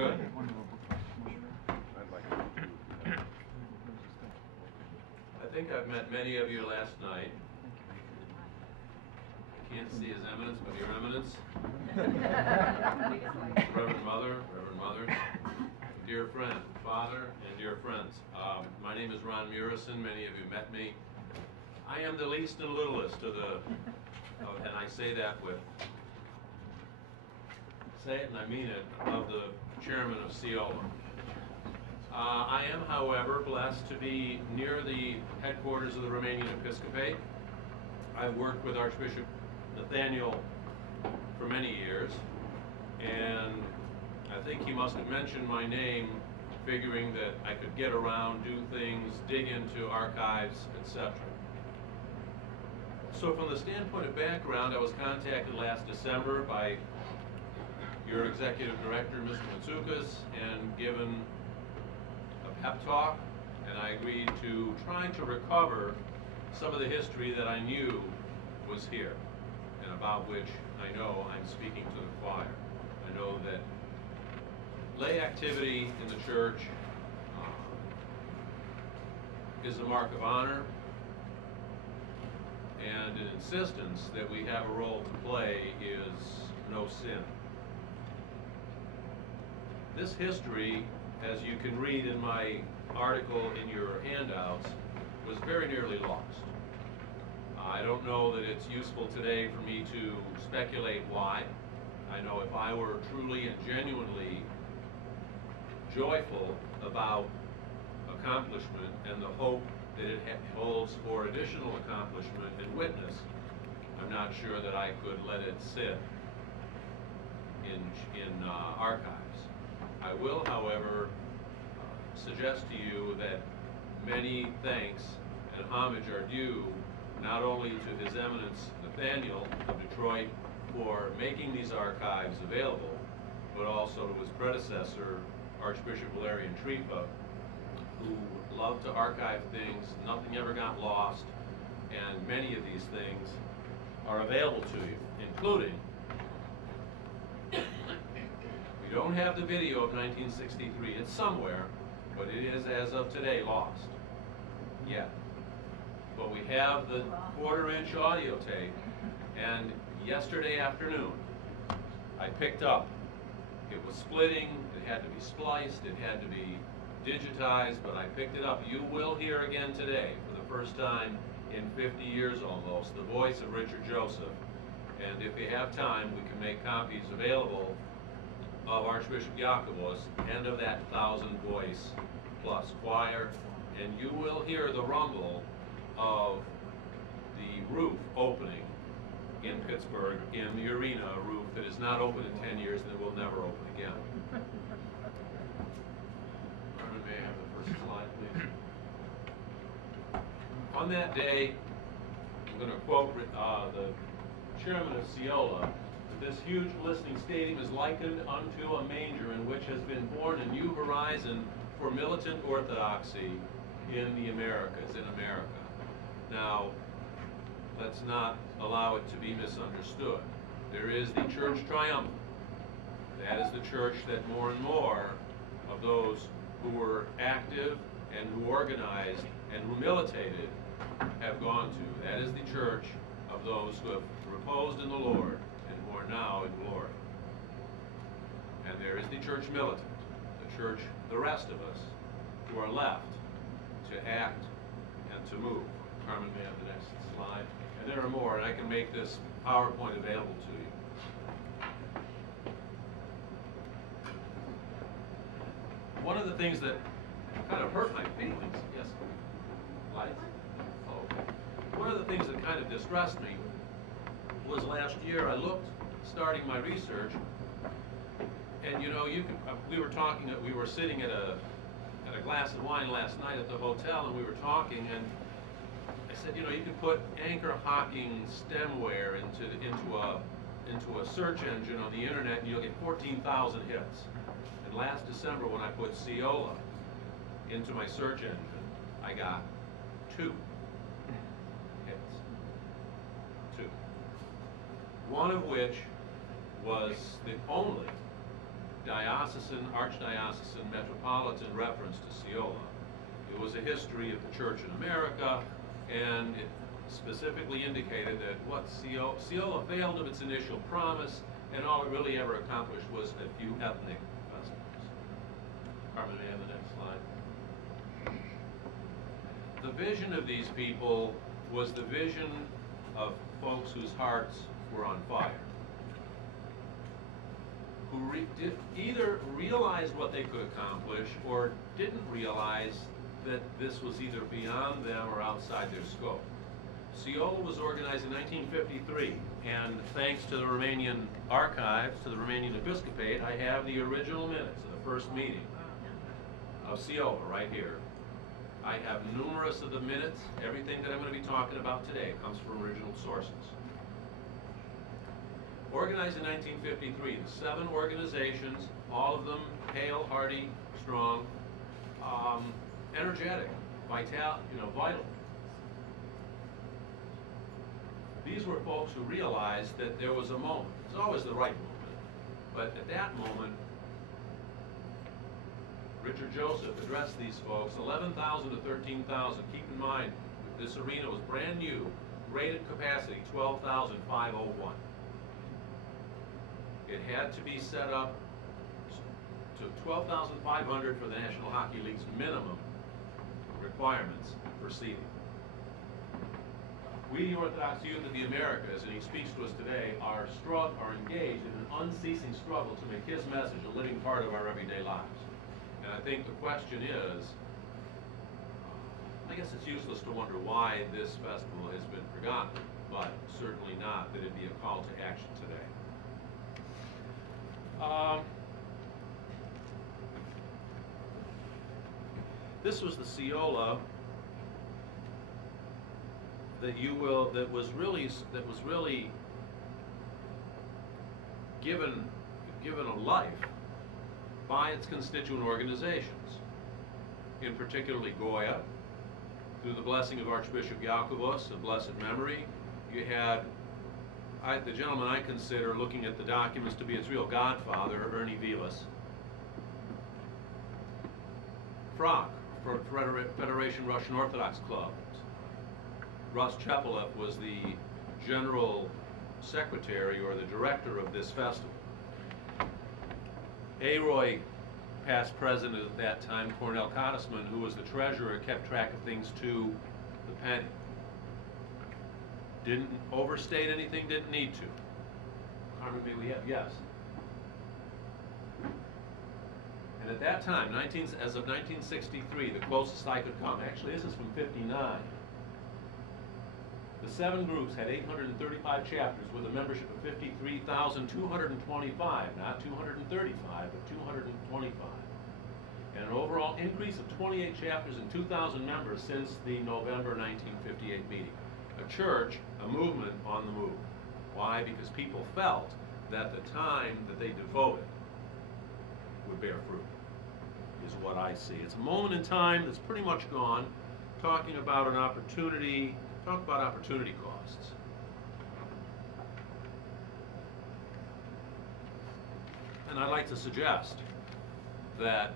Good. I think I've met many of you last night. I can't see His Eminence, but Your Eminence. Reverend Mother, dear friend, Father, and dear friends. My name is Ron Muresan. Many of you met me. I am the least and littlest of and I say that say it and I mean it, of the chairman of CEOYLA. I am, however, blessed to be near the headquarters of the Romanian Episcopate. I've worked with Archbishop Nathaniel for many years, and I think he must have mentioned my name, figuring that I could get around, do things, dig into archives, etc. So from the standpoint of background, I was contacted last December by your executive director, Mr. Matsoukas, and given a pep talk, and I agreed to trying to recover some of the history that I knew was here, and about which I know I'm speaking to the choir. I know that lay activity in the church is a mark of honor and an insistence that we have a role to play is no sin. This history, as you can read in my article in your handouts, was very nearly lost. I don't know that it's useful today for me to speculate why. I know if I were truly and genuinely joyful about accomplishment and the hope that it holds for additional accomplishment and witness, I'm not sure that I could let it sit in archives. I will, however, suggest to you that many thanks and homage are due not only to His Eminence Nathaniel of Detroit for making these archives available, but also to his predecessor, Archbishop Valerian Trifa, who loved to archive things. Nothing ever got lost, and many of these things are available to you, including we don't have the video of 1963. It's somewhere, but it is, as of today, lost. Yeah. But we have the quarter-inch audio tape, and yesterday afternoon, I picked up. It was splitting, it had to be spliced, it had to be digitized, but I picked it up. You will hear again today, for the first time in 50 years almost, the voice of Richard Joseph. And if we have time, we can make copies available of Archbishop Yakubos and of that 1,000-voice plus choir, and you will hear the rumble of the roof opening in Pittsburgh, in the arena, a roof that is not open in 10 years and will never open again. Armin, may I have the first slide, please? On that day, I'm going to quote the chairman of CEOYLA, that this huge listening stadium is likened unto a manger in which has been born a new horizon for militant orthodoxy in the Americas, in America. Now, let's not allow it to be misunderstood. There is the church triumphant. That is the church that more and more of those who were active and who organized and who militated have gone to. That is the church of those who have reposed in the Lord and who are now in glory. And there is the church militant, the church, the rest of us, who are left to act and to move. Carmen, may I have the next slide? And there are more, and I can make this PowerPoint available to you. One of the things that kind of hurt my feelings, yes, lights? Oh, okay. One of the things that kind of distressed me was last year I looked, starting my research, and you know, we were sitting at a glass of wine last night at the hotel, and we were talking, and I said, you know, you can put anchor hocking stemware into a search engine on the internet, and you'll get 14,000 hits. And last December, when I put CEOYLA into my search engine, I got 2 hits. 2. One of which was the only archdiocesan, metropolitan reference to CEOYLA. It was a history of the church in America, and it specifically indicated that what CEOYLA failed of its initial promise, and all it really ever accomplished was a few ethnic festivals. Carmen, may I have the next slide? The vision of these people was the vision of folks whose hearts were on fire, who either realized what they could accomplish or didn't realize that this was either beyond them or outside their scope. CEOYLA was organized in 1953, and thanks to the Romanian archives, to the Romanian Episcopate, I have the original minutes of the first meeting of CEOYLA right here. I have numerous of the minutes. Everything that I'm going to be talking about today comes from original sources. Organized in 1953, the 7 organizations, all of them hale, hearty, strong, energetic, vital. These were folks who realized that there was a moment. It's always the right moment, but at that moment, Richard Joseph addressed these folks, 11,000 to 13,000. Keep in mind, this arena was brand new, rated capacity 12,501. It had to be set up to 12,500 for the National Hockey League's minimum requirements for seating. We, the Orthodox youth of the Americas, and he speaks to us today, are engaged in an unceasing struggle to make his message a living part of our everyday lives. And I think the question is, I guess it's useless to wonder why this festival has been forgotten, but certainly not that it be a call to action today. This was the CEOYLA that was really given a life by its constituent organizations, in particularly Goya, through the blessing of Archbishop Yakovos of blessed memory. You had the gentleman I consider, looking at the documents, to be its real godfather, Ernie Vilas. Frock, for Federation Russian Orthodox Club. Russ Chepelev was the general secretary or the director of this festival. Aroy, past president at that time, Cornel Cottisman, who was the treasurer, kept track of things to the penny. Didn't overstate anything, didn't need to. Carmen, may we have? Yes. And at that time, as of 1963, the closest I could come, actually this is from 59, the 7 groups had 835 chapters with a membership of 53,225, not 235, but 225. And an overall increase of 28 chapters and 2,000 members since the November 1958 meeting. A church, a movement on the move. Why? Because people felt that the time that they devoted would bear fruit, is what I see. It's a moment in time that's pretty much gone, talking about an opportunity, talk about opportunity costs. And I'd like to suggest that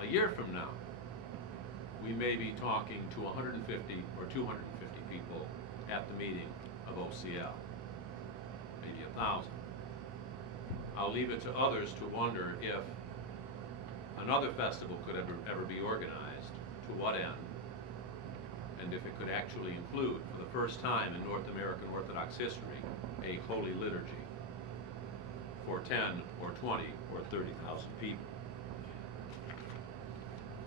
a year from now, we may be talking to 150 or 250 people at the meeting of OCL, maybe 1,000. I'll leave it to others to wonder if another festival could ever be organized, to what end, and if it could actually include, for the first time in North American Orthodox history, a holy liturgy for 10 or 20 or 30,000 people.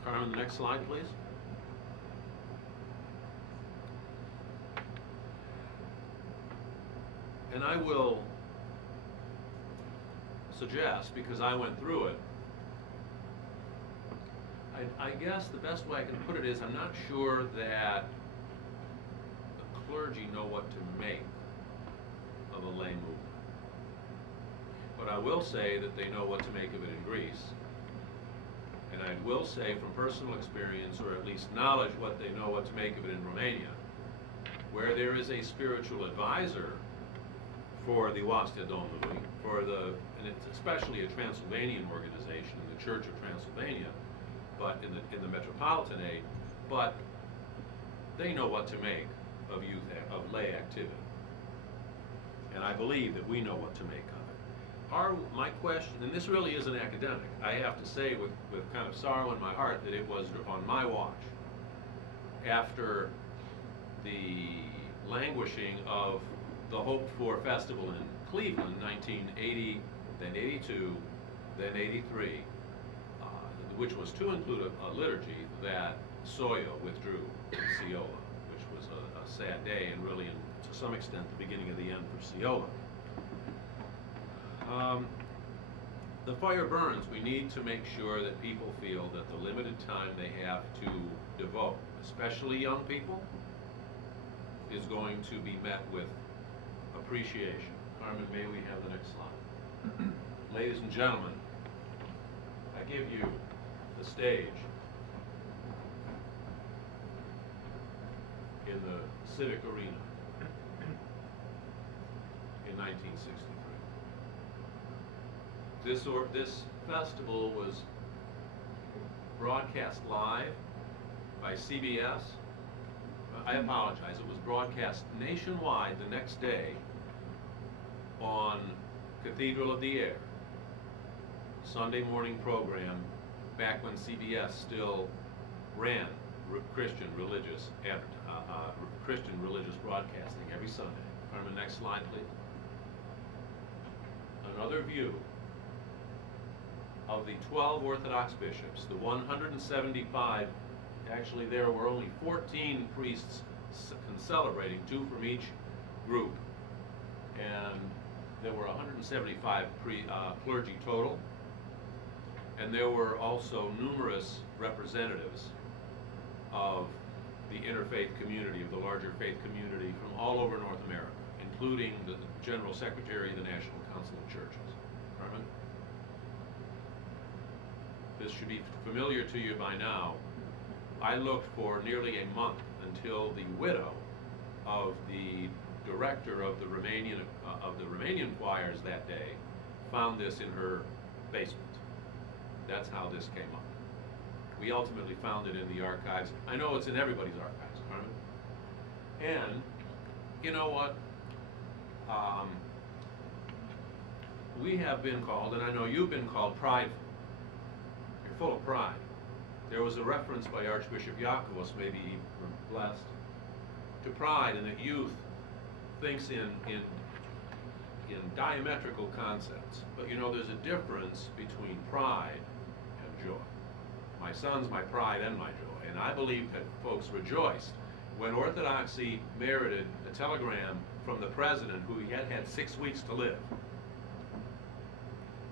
Carmen, the next slide, please. And I will suggest, because I went through it, I guess the best way I can put it is I'm not sure that the clergy know what to make of a lay movement. But I will say that they know what to make of it in Greece. And I will say from personal experience, or at least knowledge, what they know what to make of it in Romania, where there is a spiritual advisor for the Ouastea Domnului, and it's especially a Transylvanian organization, the Church of Transylvania, but in the metropolitan aid, but they know what to make of lay activity. And I believe that we know what to make of it. My question, and this really isn't academic, I have to say with kind of sorrow in my heart that it was on my watch, after the languishing of the hoped-for festival in Cleveland, 1980, then 82, then 83, which was to include a liturgy, that CEOYLA withdrew from CEOYLA, which was a sad day and really, to some extent, the beginning of the end for CEOYLA. The fire burns. We need to make sure that people feel that the limited time they have to devote, especially young people, is going to be met with appreciation. Carmen, may we have the next slide? Ladies and gentlemen, I give you the stage in the civic arena in 1963. This festival was broadcast live by CBS. I apologize, it was broadcast nationwide the next day on Cathedral of the Air, Sunday morning program, back when CBS still ran Christian religious broadcasting every Sunday. Carmen, next slide, please. Another view of the 12 Orthodox bishops, the 175. Actually, there were only 14 priests celebrating, 2 from each group, and there were 175 clergy total, and there were also numerous representatives of the interfaith community, of the larger faith community from all over North America, including the General Secretary of the National Council of Churches. Carmen? This should be familiar to you by now. I looked for nearly a month until the widow of the director of the Romanian choirs that day found this in her basement. That's how this came up. We ultimately found it in the archives. I know it's in everybody's archives, Carmen. And you know what? We have been called, and I know you've been called, prideful. You're full of pride. There was a reference by Archbishop Yakovos, maybe he was blessed, to pride, and that youth thinks in diametrical concepts. But you know, there's a difference between pride and joy. My son's my pride and my joy, and I believe that folks rejoiced when Orthodoxy merited a telegram from the president, who had 6 weeks to live.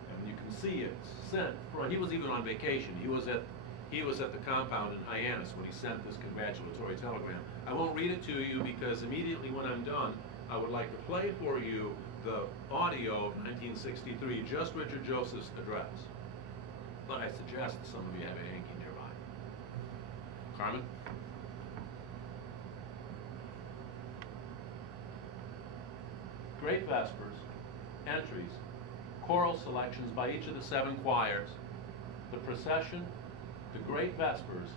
And you can see it sent. He was even on vacation. He was at the compound in Hyannis when he sent this congratulatory telegram. I won't read it to you because immediately when I'm done, I would like to play for you the audio of 1963, just Richard Joseph's address. But I suggest that some of you have a hanky nearby. Carmen? Great Vespers, entries, choral selections by each of the 7 choirs, the procession, the Great Vespers,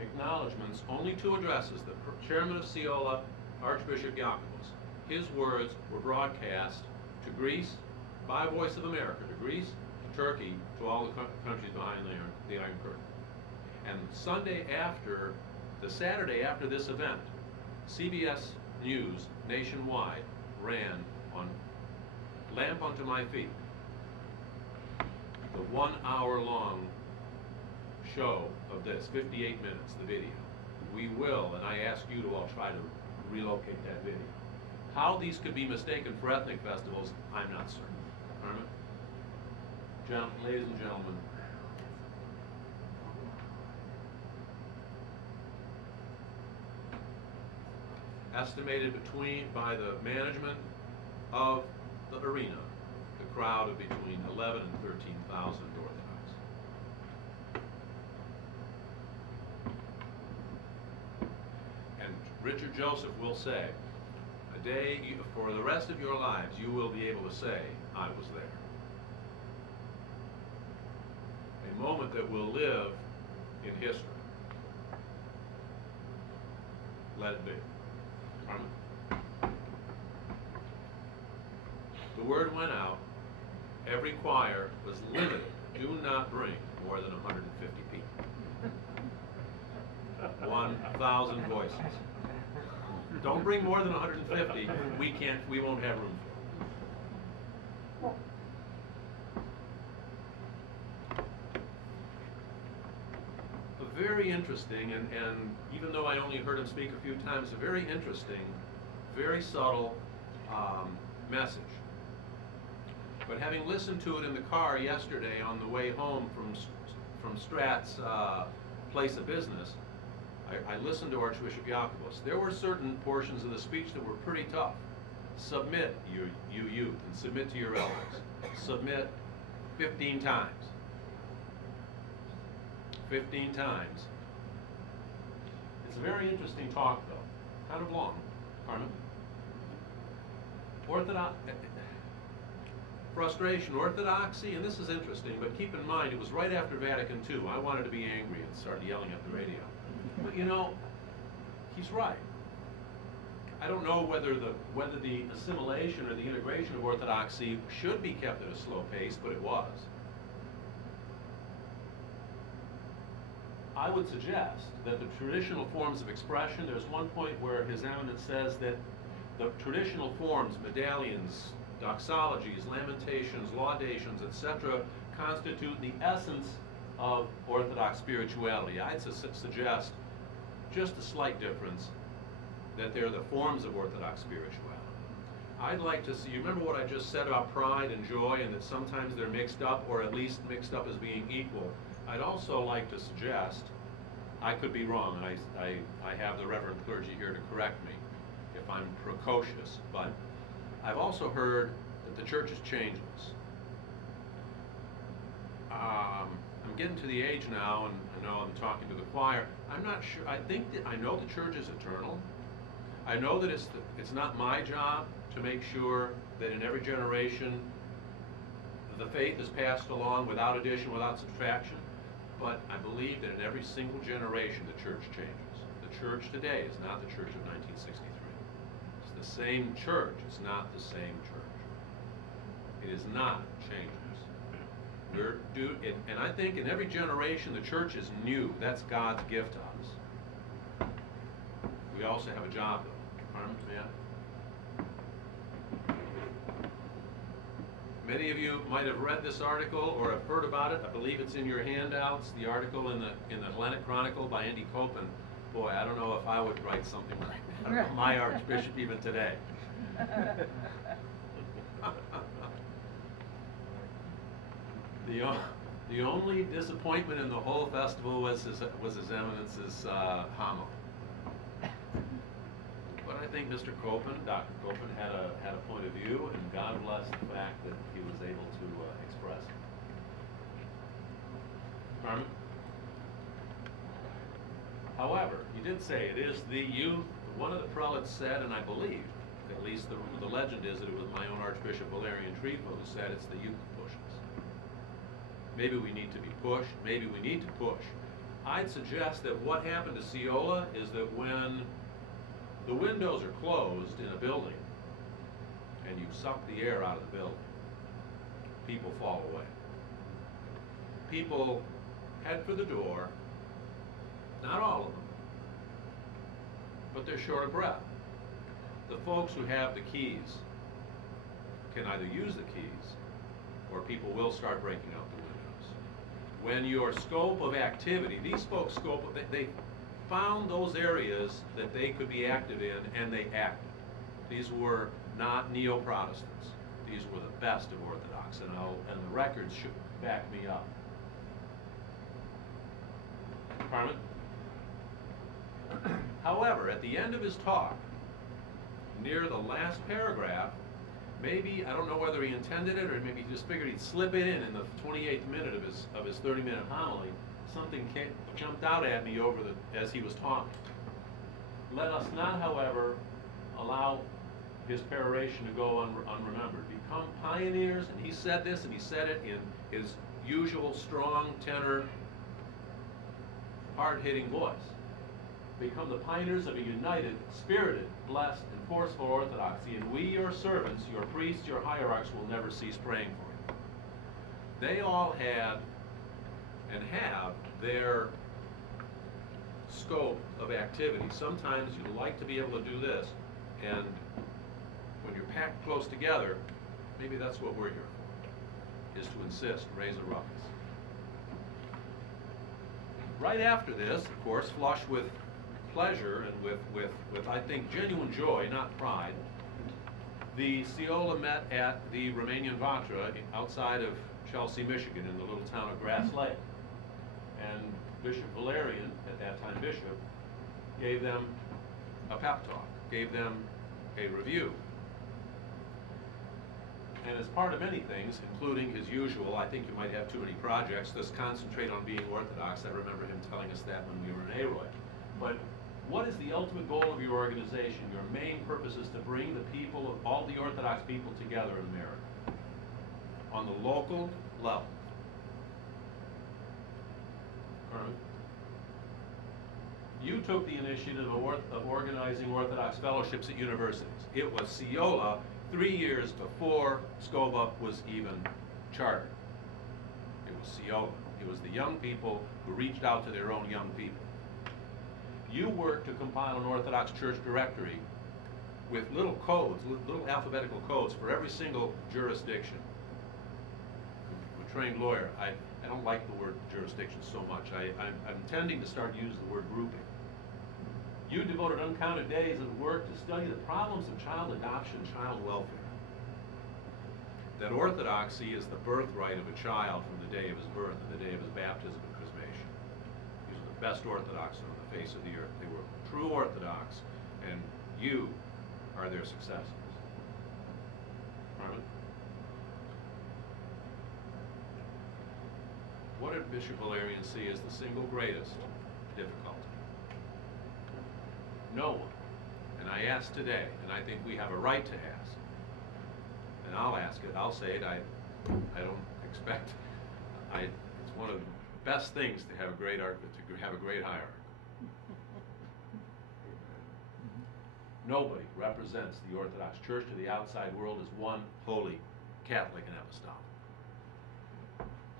acknowledgments, only 2 addresses, the chairman of CEOYLA, Archbishop Yakovos. His words were broadcast to Greece by Voice of America, to Greece, to Turkey, to all the countries behind the Iron Curtain. And the Saturday after this event, CBS News nationwide ran on Lamp Unto My Feet, the 1-hour-long show of this, 58 minutes, the video. We will, and I ask you to all try to relocate that video. How these could be mistaken for ethnic festivals, I'm not certain. Carmen? Ladies and gentlemen, estimated by the management of the arena, the crowd of between 11 and 13,000 Orthodox. And Richard Joseph will say, Today, for the rest of your lives, you will be able to say, I was there. A moment that will live in history. Let it be. Carmen? The word went out. Every choir was limited. Do not bring more than 150 people. 1,000 voices. Don't bring more than 150. We won't have room for it. A very interesting, and even though I only heard him speak a few times, a very interesting, very subtle message. But having listened to it in the car yesterday on the way home from Strat's place of business, I listened to Archbishop Yakubos. There were certain portions of the speech that were pretty tough. Submit, you youth, and submit to your elders. Submit 15 times. 15 times. It's a very interesting talk, though. Kind of long. Carmen? Frustration, orthodoxy, and this is interesting, but keep in mind, it was right after Vatican II. I wanted to be angry and started yelling at the radio. But you know, he's right. I don't know whether the assimilation or the integration of orthodoxy should be kept at a slow pace, but it was. I would suggest that the traditional forms of expression, there's one point where His Eminence says that the traditional forms, medallions, doxologies, lamentations, laudations, etc., constitute the essence of Orthodox spirituality. I'd suggest just a slight difference, that they're the forms of Orthodox spirituality. I'd like to see, you remember what I just said about pride and joy, and that sometimes they're mixed up, or at least mixed up as being equal. I'd also like to suggest, I could be wrong, and I have the Reverend clergy here to correct me if I'm precocious, but I've also heard that the church is changeless. I'm getting to the age now, and I know I'm talking to the choir. I'm not sure. I think that I know the church is eternal. I know that it's not my job to make sure that in every generation the faith is passed along without addition, without subtraction. But I believe that in every single generation the church changes. The church today is not the church of 1963. It's the same church. It's not the same church. It is not changeless. And I think in every generation the church is new. That's God's gift to us. We also have a job, though. Carmen, yeah? Many of you might have read this article or have heard about it. I believe it's in your handouts, the article in the Hellenic Chronicle by Andy Copen. Boy, I don't know if I would write something like that about my Archbishop even today. The only disappointment in the whole festival was His Eminence's homily. But I think Mr. Copen, Dr. Copen, had a point of view, and God bless the fact that he was able to express it. Carmen? However, he did say it is the youth. One of the prelates said, and I believe, at least the legend is that it was my own Archbishop Valerian Trifo who said it's the youth that pushes. Maybe we need to be pushed. Maybe we need to push. I'd suggest that what happened to CEOYLA is that when the windows are closed in a building and you suck the air out of the building, people fall away. People head for the door, not all of them, but they're short of breath. The folks who have the keys can either use the keys or people will start breaking out the windows. When your scope of activity, these folks' they found those areas that they could be active in, and they acted. These were not neo-Protestants. These were the best of Orthodox, and the records should back me up. Carmen? However, at the end of his talk, near the last paragraph, maybe, I don't know whether he intended it or maybe he just figured he'd slip it in the 28th minute of his 30-minute homily, something jumped out at me as he was talking. Let us not, however, allow his peroration to go unremembered. Become pioneers, and he said this, and he said it in his usual strong tenor, hard-hitting voice. Become the pioneers of a united, spirited, blessed, and forceful orthodoxy, and we, your servants, your priests, your hierarchs, will never cease praying for you. They all had and have their scope of activity. Sometimes you like to be able to do this, and when you're packed close together, maybe that's what we're here for, is to insist, raise a ruckus. Right after this, of course, flush with pleasure and with I think, genuine joy, not pride, the CEOYLA met at the Romanian Vatra outside of Chelsea, Michigan, in the little town of Grass Lake. And Bishop Valerian, at that time bishop, gave them a pep talk, gave them a review. And as part of many things, including his usual, I think you might have too many projects, just concentrate on being Orthodox. I remember him telling us that when we were in Aroy. But what is the ultimate goal of your organization? Your main purpose is to bring the people, all the Orthodox people together in America on the local level. You took the initiative of organizing Orthodox fellowships at universities. It was CEOYLA 3 years before SCOBA was even chartered. It was CEOYLA. It was the young people who reached out to their own young people. You worked to compile an Orthodox church directory with little codes, little alphabetical codes for every single jurisdiction. I'm a trained lawyer. I don't like the word jurisdiction so much. I'm tending to start using the word grouping. You devoted uncounted days of work to study the problems of child adoption, child welfare. That orthodoxy is the birthright of a child from the day of his birth and the day of his baptism and chrismation. These are the best Orthodox on the face of the earth. They were true Orthodox, and you are their successors. Right? What did Bishop Valerian see as the single greatest difficulty? No one. And I ask today, and I think we have a right to ask, and I'll ask it, I'll say it, I don't expect, it's one of the best things to have a great hierarchy. Nobody represents the Orthodox Church to the outside world as one holy Catholic and Apostolic.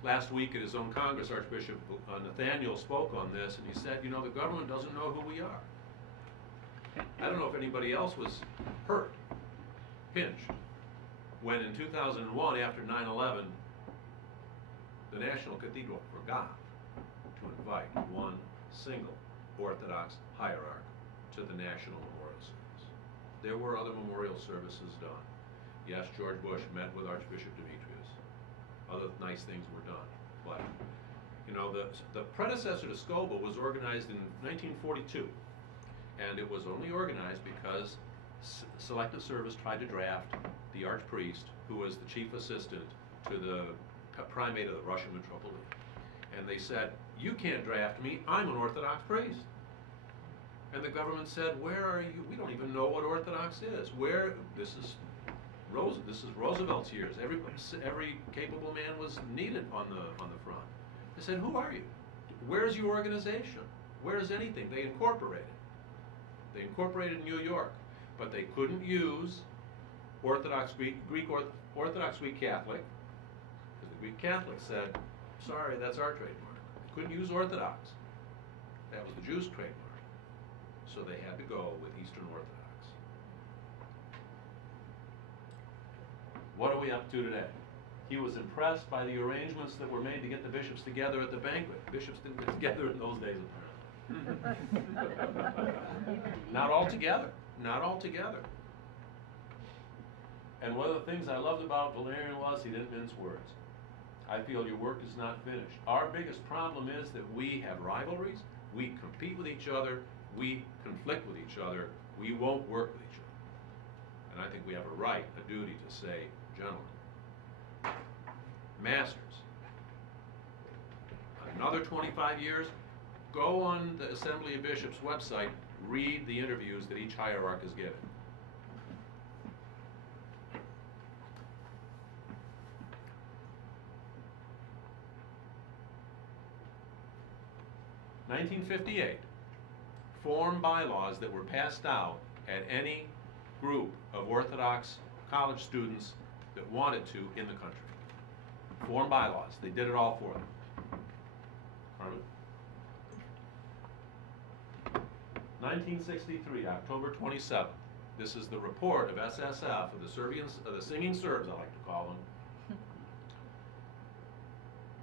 Last week at his own Congress, Archbishop Nathaniel spoke on this, and he said, you know, the government doesn't know who we are. I don't know if anybody else was hurt, pinched, when in 2001, after 9/11, the National Cathedral forgot to invite one single Orthodox hierarch to the National Memorial Service. There were other memorial services done. Yes, George Bush met with Archbishop Demetrius. Other nice things were done. But, you know, the predecessor to SCOBA was organized in 1942. And it was only organized because Selective Service tried to draft the archpriest, who was the chief assistant to the primate of the Russian metropolitan. And they said, you can't draft me, I'm an Orthodox priest. And the government said, where are you? We don't even know what Orthodox is. This is Roosevelt's years. Every capable man was needed on the front. They said, who are you? Where's your organization? Where's anything? They incorporated. They incorporated in New York, but they couldn't use Orthodox Orthodox Greek Catholic, because the Greek Catholic said, sorry, that's our trademark. They couldn't use Orthodox. That was the Jews' trademark. So they had to go with Eastern Orthodox. What are we up to today? He was impressed by the arrangements that were made to get the bishops together at the banquet. Bishops didn't get together in those days, apparently. Not all together. Not all together. And one of the things I loved about Valerian was he didn't mince words. I feel your work is not finished. Our biggest problem is that we have rivalries, we compete with each other, we conflict with each other, we won't work with each other. And I think we have a right, a duty to say, gentlemen, masters, another 25 years, go on the Assembly of Bishops website, read the interviews that each hierarch has given. 1958, form bylaws that were passed out at any group of Orthodox college students that wanted to in the country. Form bylaws. They did it all for them. Carmen? 1963, October 27th. This is the report of SSF, of the Serbians, of the Singing Serbs, I like to call them.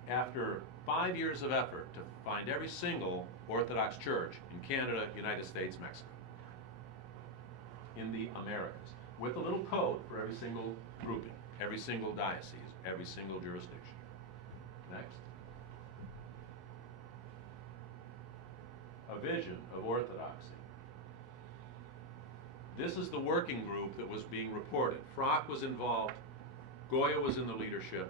After 5 years of effort to find every single Orthodox church in Canada, United States, Mexico, in the Americas, with a little code for every single grouping, every single diocese, every single jurisdiction. Next. A vision of orthodoxy. This is the working group that was being reported. Frock was involved, Goya was in the leadership,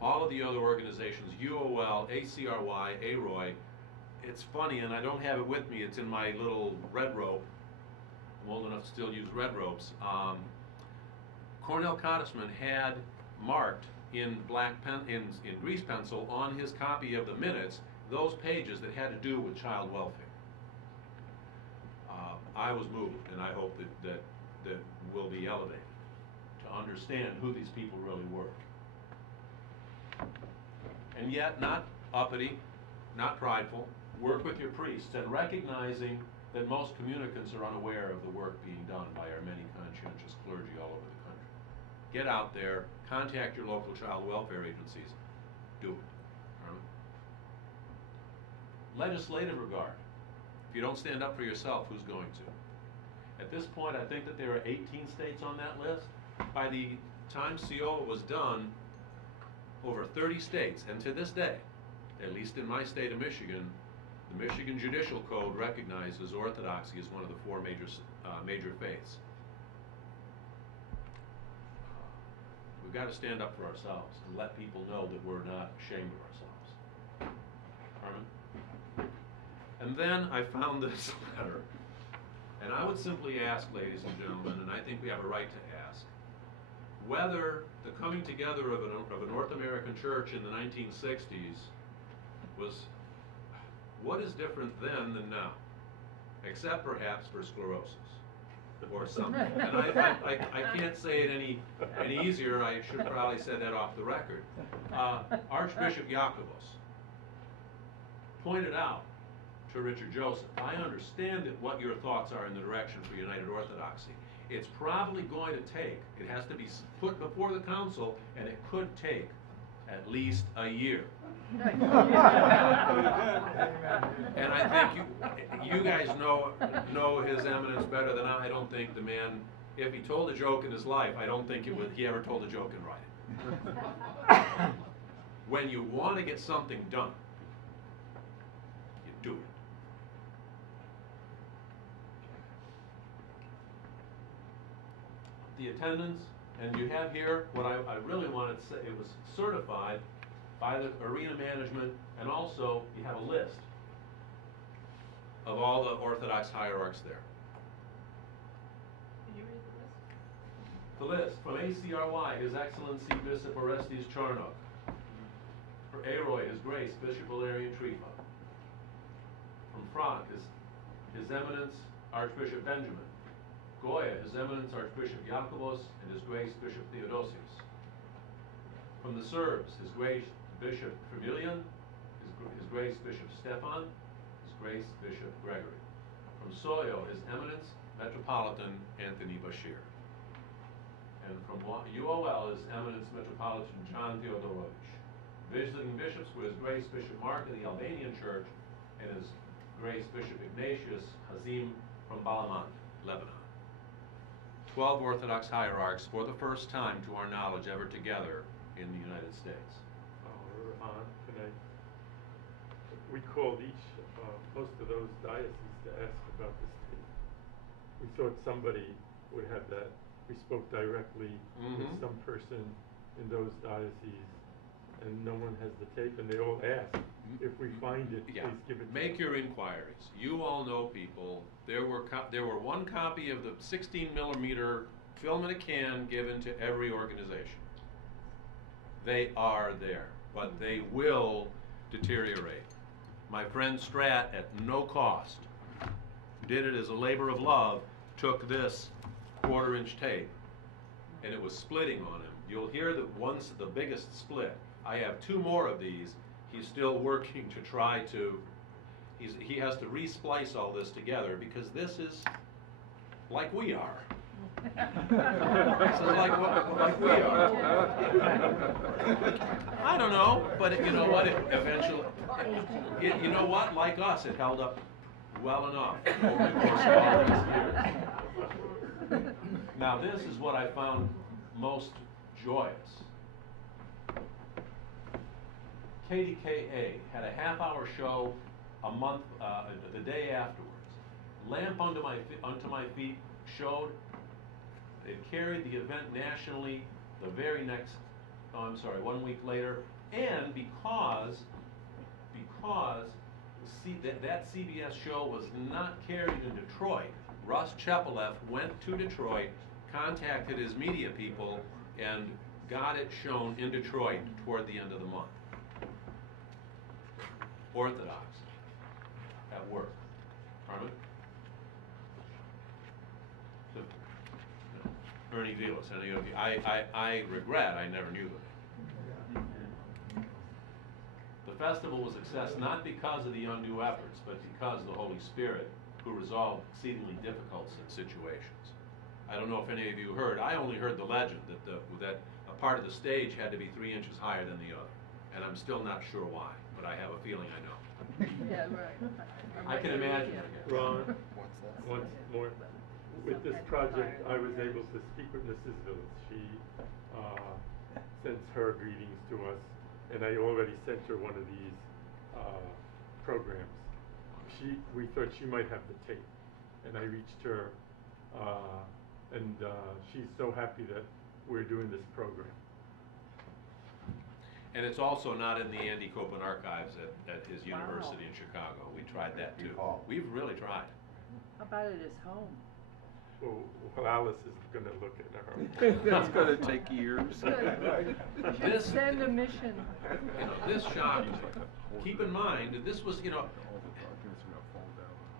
all of the other organizations, UOL, ACRY, AROY. It's funny, and I don't have it with me, it's in my little red rope. I'm old enough to still use red ropes. Cornell Cottisman had marked in black pen, in grease pencil on his copy of the minutes those pages that had to do with child welfare. I was moved, and I hope that we'll be elevated to understand who these people really were. And yet, not uppity, not prideful, work with your priests, and recognizing that most communicants are unaware of the work being done by our many conscientious clergy all over the country. Get out there, contact your local child welfare agencies, do it. Legislative regard. If you don't stand up for yourself, who's going to? At this point, I think that there are 18 states on that list. By the time CEOYLA was done, over 30 states, and to this day, at least in my state of Michigan, the Michigan Judicial Code recognizes Orthodoxy as one of the four major faiths. We've got to stand up for ourselves and let people know that we're not ashamed of ourselves. Carmen? And then I found this letter, and I would simply ask, ladies and gentlemen, and I think we have a right to ask, whether the coming together of a North American church in the 1960s was, what is different then than now? Except perhaps for sclerosis or something. And I can't say it any easier. I should probably say that off the record. Archbishop Yakubos pointed out to Richard Joseph, I understand that what your thoughts are in the direction for United Orthodoxy. It's probably going to take, it has to be put before the council, and it could take at least a year. And I think you guys know His Eminence better than I don't think the man, if he told a joke in his life, I don't think he ever told a joke in writing. When you want to get something done, you do it. The attendance, and you have here what I really wanted to say, it was certified by the arena management, and also you have a list of all the Orthodox hierarchs there. Can you read the list? The list, from ACRY, His Excellency Bishop Orestes Charnock. For AROY, His Grace Bishop Valerian Trifa. From Frank, His Eminence Archbishop Benjamin. Goya, His Eminence Archbishop Yakubos, and His Grace Bishop Theodosius. From the Serbs, His Grace Bishop Tremilian, His Grace Bishop Stefan, His Grace Bishop Gregory. From Soyo, His Eminence Metropolitan Anthony Bashir. And from UOL, His Eminence Metropolitan John Theodorovich. Visiting bishops were His Grace Bishop Mark of the Albanian Church and His Grace Bishop Ignatius Hazim from Balamand, Lebanon. 12 Orthodox hierarchs for the first time, to our knowledge, ever together in the United States. Ron, we called most of those dioceses to ask about this tape. We thought somebody would have that. We spoke directly with some person in those dioceses, and no one has the tape, and they all ask, if we find it, please give it to us. Make your inquiries. You all know people. There were one copy of the 16mm film in a can given to every organization. They are there, but they will deteriorate. My friend Strat, at no cost, did it as a labor of love, took this 1/4-inch tape, and it was splitting on him. You'll hear the biggest split. I have 2 more of these. He's still working to try to, he has to re-splice all this together, because this is like we are. This is like we are. I don't know, but you know what, it eventually, you know what, like us, it held up well enough over the course of all these years. Now this is what I found most joyous. KDKA had a half-hour show a month, the day afterwards. Lamp Unto My Feet showed, it carried the event nationally the very next, 1 week later, and because that CBS show was not carried in Detroit, Russ Chepelev went to Detroit, contacted his media people, and got it shown in Detroit toward the end of the month. Orthodox at work. Carmen? Ernie Vilas, any of you? I regret I never knew them. The festival was a success not because of the undue efforts, but because of the Holy Spirit, who resolved exceedingly difficult situations. I don't know if any of you heard. I only heard the legend that a part of the stage had to be 3 inches higher than the other, and I'm still not sure why, but I have a feeling I know. Yeah, right. I can imagine, I guess. Ron, once more. With this project, I was able to speak with Mrs. Vilas. She sends her greetings to us, and I already sent her one of these programs. We thought she might have the tape, and I reached her, and she's so happy that we're doing this program. And it's also not in the Andy Copeland archives at his university in Chicago. We tried that too. We've really tried. How about it is home? Well, Alice is going to look at her. That's going to take years. This, Send a mission. you know, this shocked me. Keep in mind, this was, you know,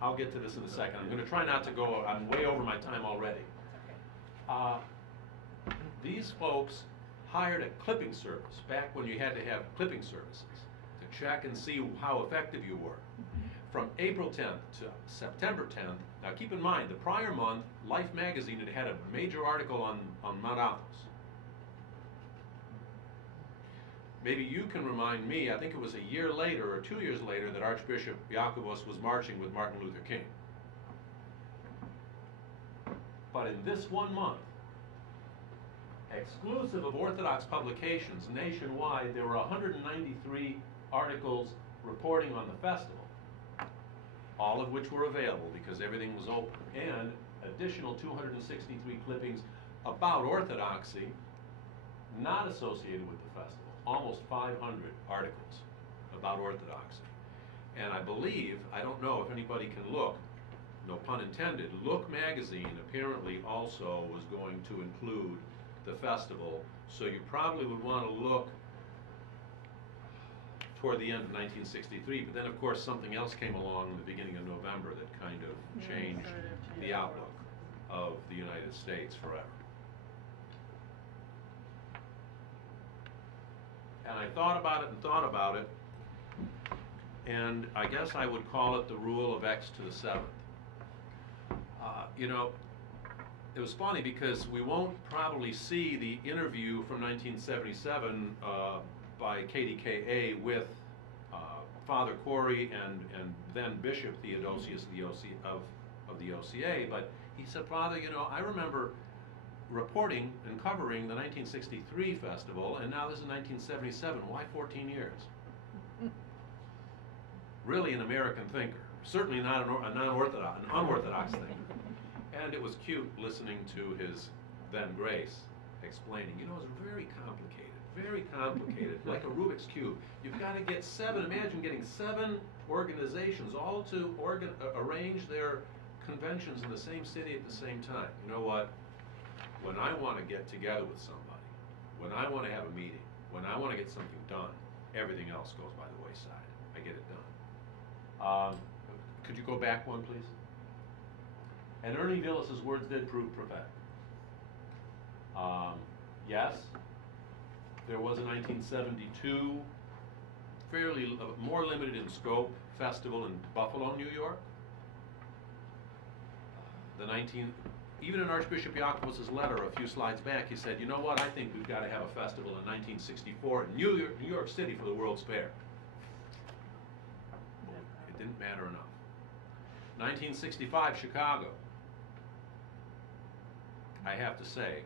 I'll get to this in a second. I'm going to try not to go, I'm way over my time already. These folks hired a clipping service back when you had to have clipping services to check and see how effective you were. From April 10th to September 10th, now keep in mind, the prior month, Life magazine had a major article on Mount Athos. Maybe you can remind me, I think it was a year later or 2 years later that Archbishop Jacobus was marching with Martin Luther King. But in this 1 month, exclusive of Orthodox publications nationwide, there were 193 articles reporting on the festival, all of which were available because everything was open, and additional 263 clippings about Orthodoxy not associated with the festival. Almost 500 articles about Orthodoxy. And I believe, I don't know if anybody can look, no pun intended, Look magazine apparently also was going to include the festival, so you probably would want to look toward the end of 1963, but then of course something else came along in the beginning of November that kind of changed the outlook of the United States forever. And I thought about it and thought about it, and I guess I would call it the rule of X to the 7th. You know, it was funny because we won't probably see the interview from 1977 by KDKA with Father Corey and then Bishop Theodosius of the OCA, but he said, Father, you know, I remember reporting and covering the 1963 festival, and now this is 1977. Why 14 years? Really an American thinker. Certainly not an unorthodox thinker. And it was cute listening to his then Grace explaining, you know, it's very complicated, like a Rubik's Cube. You've got to get 7, imagine getting 7 organizations all to arrange their conventions in the same city at the same time. You know what? When I want to get together with somebody, when I want to have a meeting, when I want to get something done, everything else goes by the wayside. I get it done. Could you go back one, please? And Ernie Villas's words did prove prophetic. Yes, there was a 1972, fairly more limited in scope, festival in Buffalo, New York. Even in Archbishop Yakovlev's letter a few slides back, he said, you know what, I think we've got to have a festival in 1964 in New York City for the World's Fair. It didn't matter enough. 1965, Chicago. I have to say,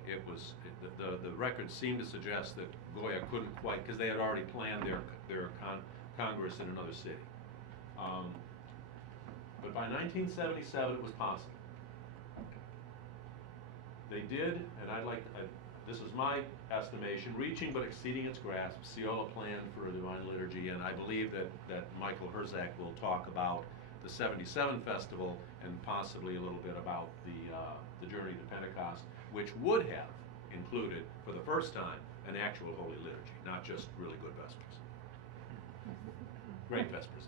the records seem to suggest that Goya couldn't quite, because they had already planned their Congress in another city. But by 1977, it was possible. They did, and this is my estimation, reaching but exceeding its grasp, CEOYLA plan for a divine liturgy, and I believe that Michael Herzak will talk about the 77 festival and possibly a little bit about the journey to Pentecost, which would have included, for the first time, an actual Holy Liturgy, not just really good Vespers. Great Vespers,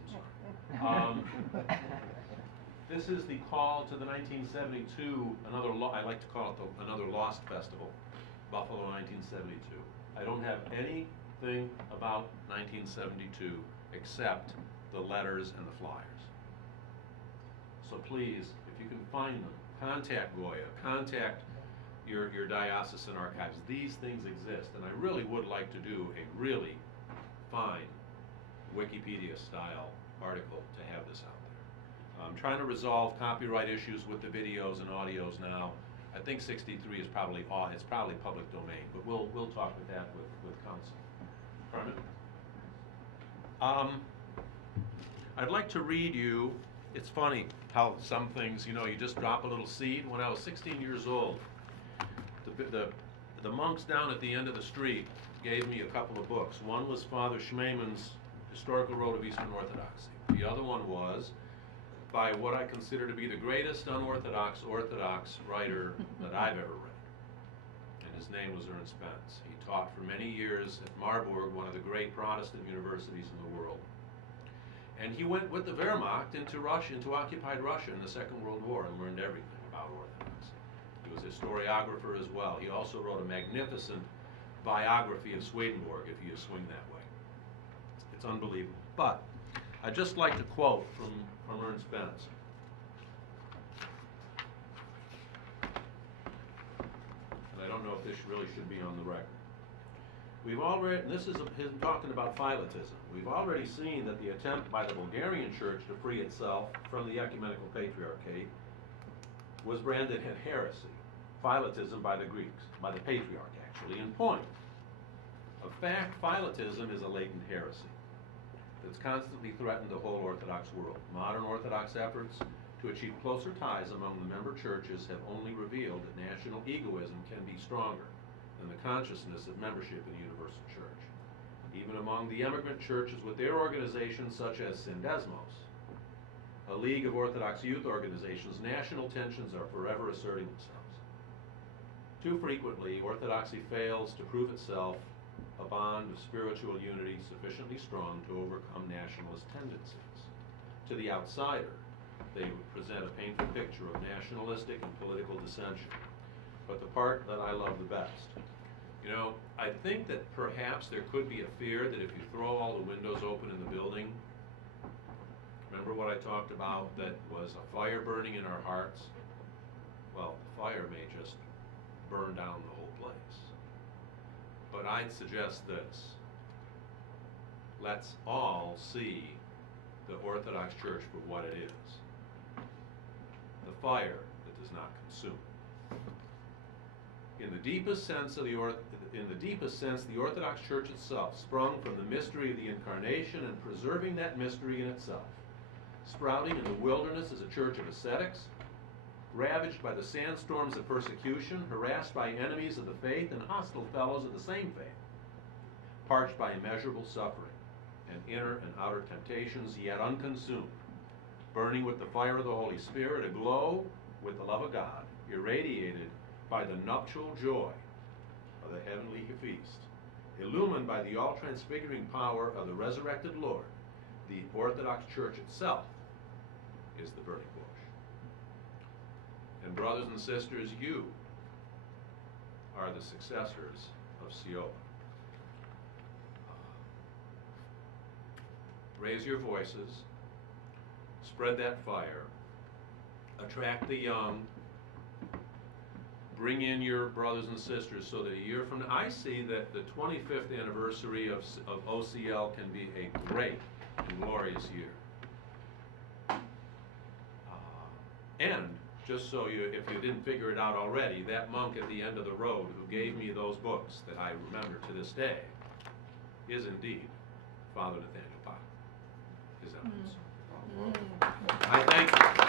I'm sorry. This is the call to the 1972, I like to call it another lost festival, Buffalo 1972. I don't have anything about 1972 except the letters and the flyers. So please, if you can find them, contact Goya, contact your diocesan archives. These things exist, and I really would like to do a really fine Wikipedia-style article to have this out there. I'm trying to resolve copyright issues with the videos and audios now. I think 63 is probably public domain, but we'll talk with that with council. Carmen? I'd like to read you. It's funny how some things, you just drop a little seed. When I was 16 years old, the monks down at the end of the street gave me a couple of books. One was Father Schmeemann's Historical Road of Eastern Orthodoxy. The other one was by what I consider to be the greatest unorthodox Orthodox writer that I've ever read. And his name was Ernst Benz. He taught for many years at Marburg, one of the great Protestant universities in the world. And he went with the Wehrmacht into Russia, into occupied Russia in the Second World War, and learned everything about Orthodoxy. He was a historiographer as well. He also wrote a magnificent biography of Swedenborg, if you swing that way. It's unbelievable. But I'd just like to quote from Ernst Benz. And I don't know if this really should be on the record. We've already, and this is him talking about Philotism. We've already seen that the attempt by the Bulgarian church to free itself from the ecumenical patriarchate was branded a heresy. Philotism by the Greeks, by the patriarch actually, in point. Of fact, Philotism is a latent heresy that's constantly threatened the whole Orthodox world. Modern Orthodox efforts to achieve closer ties among the member churches have only revealed that national egoism can be stronger than the consciousness of membership in the universal church. Even among the emigrant churches with their organizations such as Syndesmos, a league of Orthodox youth organizations, national tensions are forever asserting themselves. Too frequently, Orthodoxy fails to prove itself a bond of spiritual unity sufficiently strong to overcome nationalist tendencies. To the outsider, they would present a painful picture of nationalistic and political dissension. But the part that I love the best, I think that perhaps there could be a fear that if you throw all the windows open in the building, remember what I talked about, that was a fire burning in our hearts? Well, the fire may just burn down the whole place. But I'd suggest this. Let's all see the Orthodox Church for what it is. The fire that does not consume. In the deepest sense, the Orthodox Church itself sprung from the mystery of the Incarnation and preserving that mystery in itself. Sprouting in the wilderness as a church of ascetics, ravaged by the sandstorms of persecution, harassed by enemies of the faith and hostile fellows of the same faith, parched by immeasurable suffering and inner and outer temptations, yet unconsumed, burning with the fire of the Holy Spirit, aglow with the love of God, irradiated by the nuptial joy of the heavenly feast, illumined by the all-transfiguring power of the resurrected Lord, the Orthodox Church itself is the burning bush. And brothers and sisters, you are the successors of CEOYLA. Raise your voices, spread that fire, attract the young, bring in your brothers and sisters so that a year from now, I see that the 25th anniversary of OCL can be a great and glorious year. And just so if you didn't figure it out already, that monk at the end of the road who gave me those books that I remember to this day is indeed Father Nathaniel Pop. His eminence. I thank you.